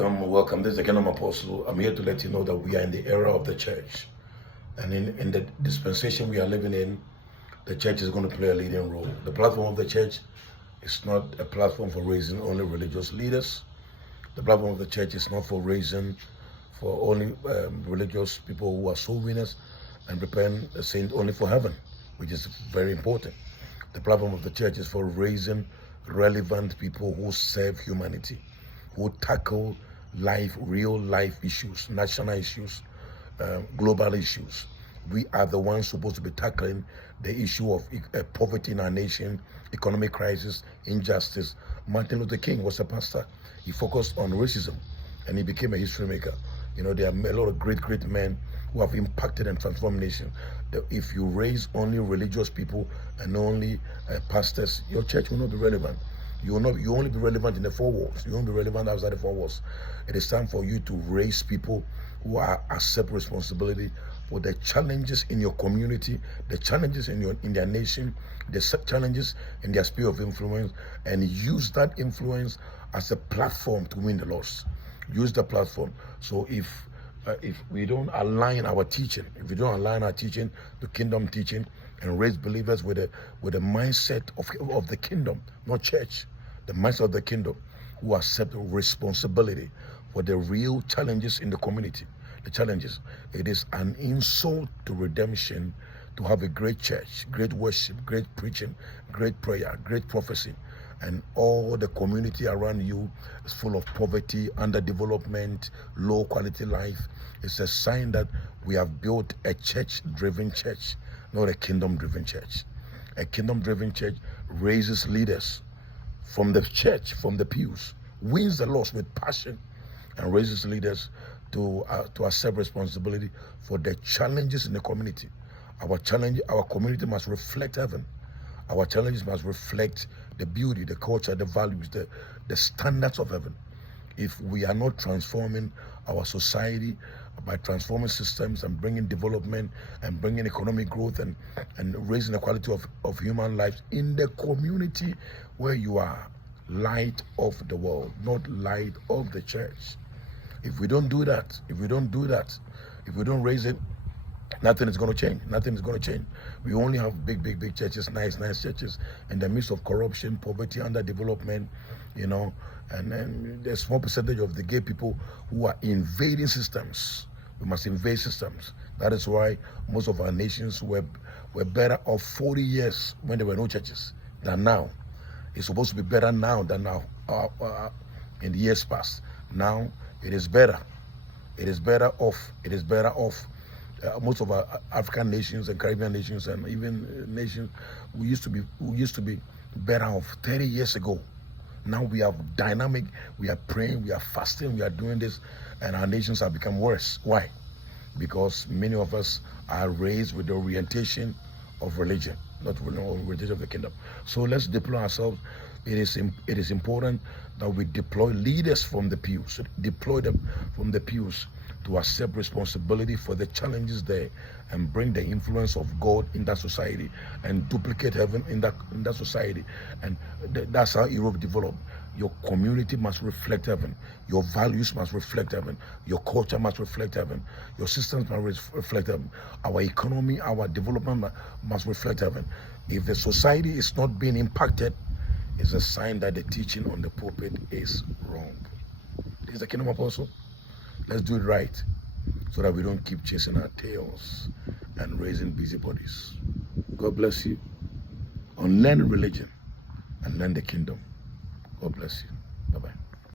Welcome. This is the Kingdom Apostle. I'm here to let you know that we are in the era of the church. And in the dispensation we are living in, the church is going to play a leading role. The platform of the church is not a platform for raising only religious leaders. The platform of the church is not for raising for only religious people who are soul winners and preparing the saint only for heaven, which is very important. The platform of the church is for raising relevant people who serve humanity, who tackle life, real life issues, national issues, global issues. We are the ones supposed to be tackling the issue of poverty in our nation, economic crisis, injustice. Martin Luther King was a pastor. He focused on racism and he became a history maker. You know, there are a lot of great men who have impacted and transformed nations. If you raise only religious people and only pastors, your church will not be relevant. You only be relevant in the four walls. You won't be relevant outside the four walls. It is time for you to raise people who accept responsibility for the challenges in your community, the challenges in their nation, the challenges in their sphere of influence, and use that influence as a platform to win the lost. Use the platform. So if we don't align our teaching, if we don't align our teaching to kingdom teaching and raise believers with a mindset of the kingdom, not church, the mindset of the kingdom, who accept responsibility for the real challenges in the community, the challenges. It is an insult to redemption to have a great church, great worship, great preaching, great prayer, great prophecy, and all the community around you is full of poverty, underdevelopment, low quality life. It's a sign that we have built a church-driven church, not a kingdom-driven church. A kingdom-driven church raises leaders from the church, from the pews, wins the lost with passion, and raises leaders to accept responsibility for the challenges in the community. Our community must reflect heaven. Our challenges must reflect the beauty, the culture, the values, the standards of heaven. If we are not transforming our society by transforming systems and bringing development and bringing economic growth and raising the quality of human lives in the community where you are, light of the world, not light of the church. If we don't do that, if we don't raise it, nothing is going to change. Nothing is going to change. We only have big churches, nice churches, in the midst of corruption, poverty, underdevelopment, you know, and then there's a small percentage of the gay people who are invading systems. We must invade systems. That is why most of our nations were better off 40 years when there were no churches than now. It's supposed to be better now than now in the years past. Now it is better. It is better off. It is better off. Most of our African nations and Caribbean nations and even nations we used to be better off 30 years ago. Now we are dynamic, we are praying, we are fasting, we are doing this, and our nations have become worse. Why? Because many of us are raised with the orientation of religion, not orientation of the kingdom. So let's deploy ourselves. It is important that we deploy leaders from the pews, deploy them from the pews to accept responsibility for the challenges there and bring the influence of God in that society and duplicate heaven in that society. And that's how Europe developed. Your community must reflect heaven. Your values must reflect heaven. Your culture must reflect heaven. Your systems must reflect heaven. Our economy, our development must reflect heaven. If the society is not being impacted, it's a sign that the teaching on the pulpit is wrong. This is the Kingdom Apostle. Let's do it right so that we don't keep chasing our tails and raising busybodies. God bless you. Unlearn religion and learn the kingdom. God bless you. Bye-bye.